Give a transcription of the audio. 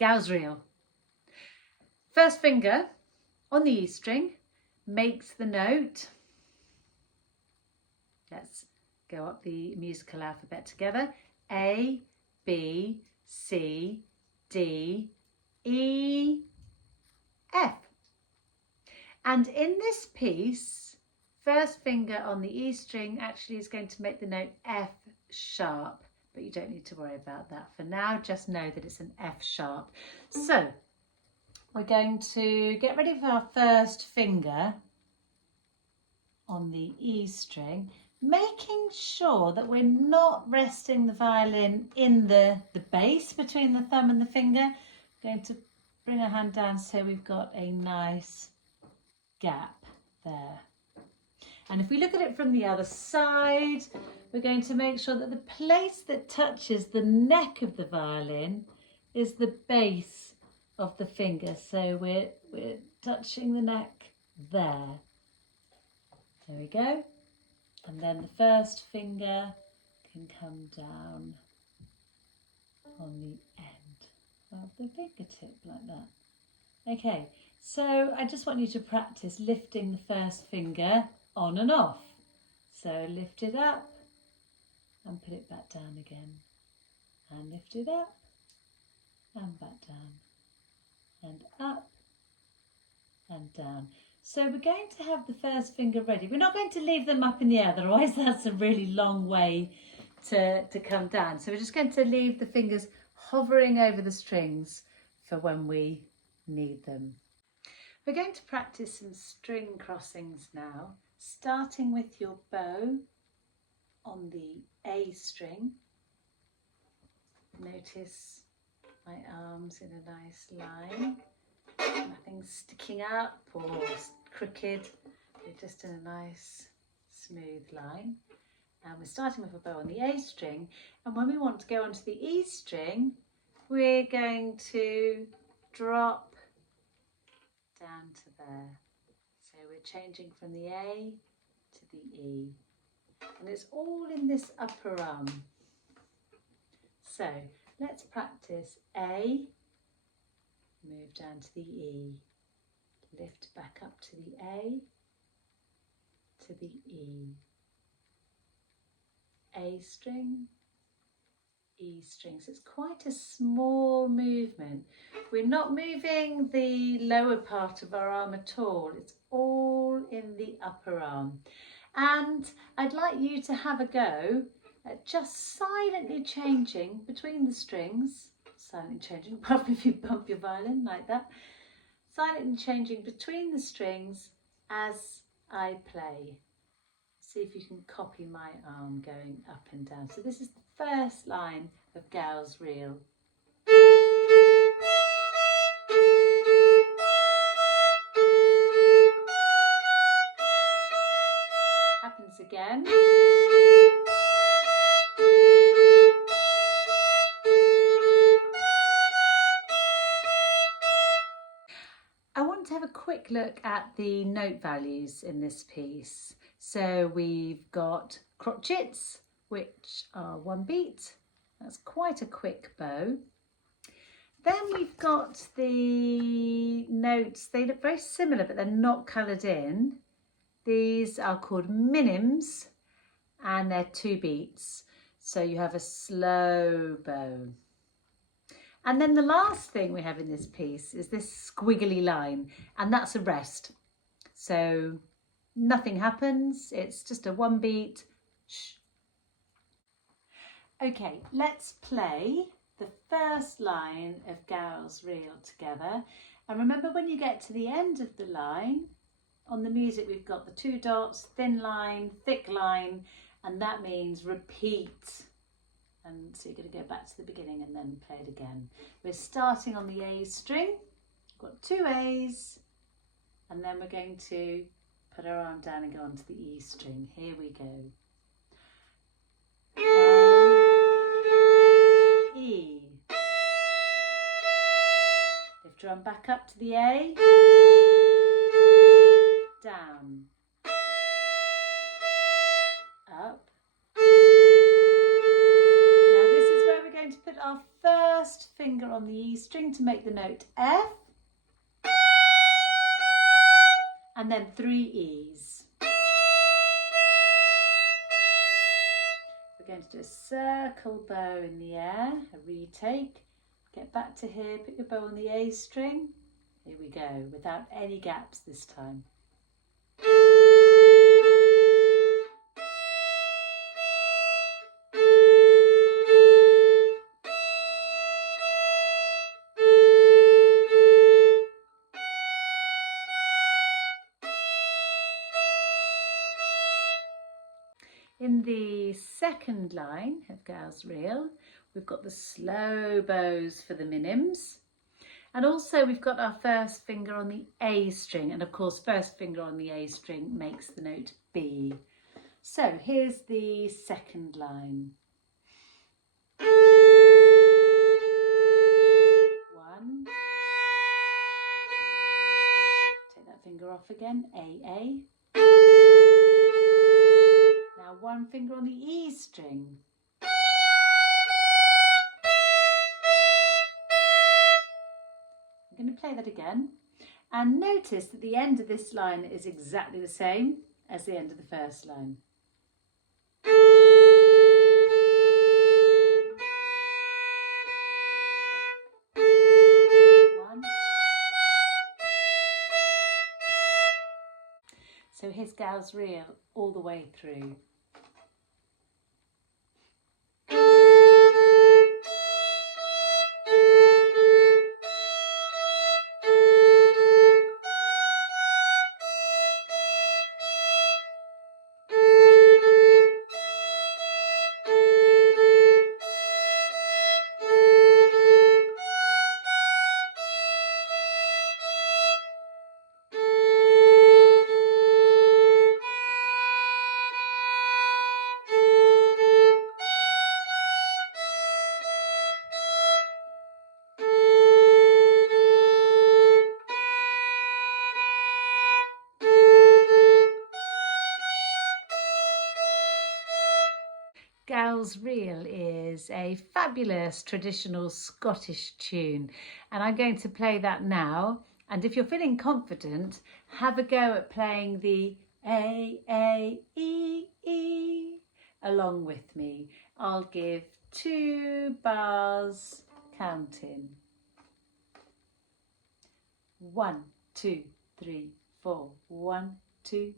Gauss reel. First finger on the E string makes the note. Let's go up the musical alphabet together. A, B, C, D, E, F. And in this piece, first finger on the E string actually is going to make the note F sharp, but you don't need to worry about that for now. Just know that it's an F sharp. So we're going to get ready for our first finger on the E string, making sure that we're not resting the violin in the base between the thumb and the finger. We're going to bring our hand down so we've got a nice gap there. And if we look at it from the other side, we're going to make sure that the place that touches the neck of the violin is the base of the finger. So we're touching the neck there. There we go. And then the first finger can come down on the end of the fingertip like that. Okay, so I just want you to practice lifting the first finger on and off. So lift it up and put it back down again. And lift it up and back down. And up and down. So we're going to have the first finger ready. We're not going to leave them up in the air, otherwise that's a really long way to come down. So we're just going to leave the fingers hovering over the strings for when we need them. We're going to practice some string crossings now, starting with your bow on the A string. Notice my arms in a nice line. Nothing sticking up or crooked, they're just in a nice smooth line. And we're starting with a bow on the A string, and when we want to go onto the E string, we're going to drop down to there. So we're changing from the A to the E, and it's all in this upper arm. So let's practice A, move down to the E, lift back up to the A, to the E, A string, E string. So it's quite a small movement. We're not moving the lower part of our arm at all. It's all in the upper arm. And I'd like you to have a go at just silently changing between the strings. Silently changing, apart from if you bump your violin like that. Silently changing between the strings as I play. See if you can copy my arm going up and down. So this is the first line of Gauss reel. Happens again. I want to have a quick look at the note values in this piece. So we've got crotchets, which are 1 beat. That's quite a quick bow. Then we've got the notes. They look very similar, but they're not coloured in. These are called minims, and they're 2 beats. So you have a slow bow. And then the last thing we have in this piece is this squiggly line, and that's a rest. So nothing happens, it's just a 1 beat. Shh. Okay, let's play the first line of Gauss reel together. And remember, when you get to the end of the line, on the music we've got the 2 dots, thin line, thick line, and that means repeat. And so you're going to go back to the beginning and then play it again. We're starting on the A string. We've got 2 A's, and then we're going to put our arm down and go onto the E string. Here we go. A, E. Lift your arm back up to the A. Down. Up. our first finger on the E string to make the note F, and then 3 E's. We're going to do a circle bow in the air, a retake. Get back to here, put your bow on the A string. Here we go, without any gaps this time. In the second line of Gauss Reel, we've got the slow bows for the minims. And also we've got our first finger on the A string. And of course, first finger on the A string makes the note B. So here's the second line. 1. Take that finger off again, A. Now 1 finger on the E string. I'm going to play that again, and notice that the end of this line is exactly the same as the end of the first line. 1. So here's Gauss Reel all the way through. Gauss Reel is a fabulous traditional Scottish tune, and I'm going to play that now. And if you're feeling confident, have a go at playing the A, E along with me. I'll give 2 bars counting. 1, 2, 3, 4. 1, 2,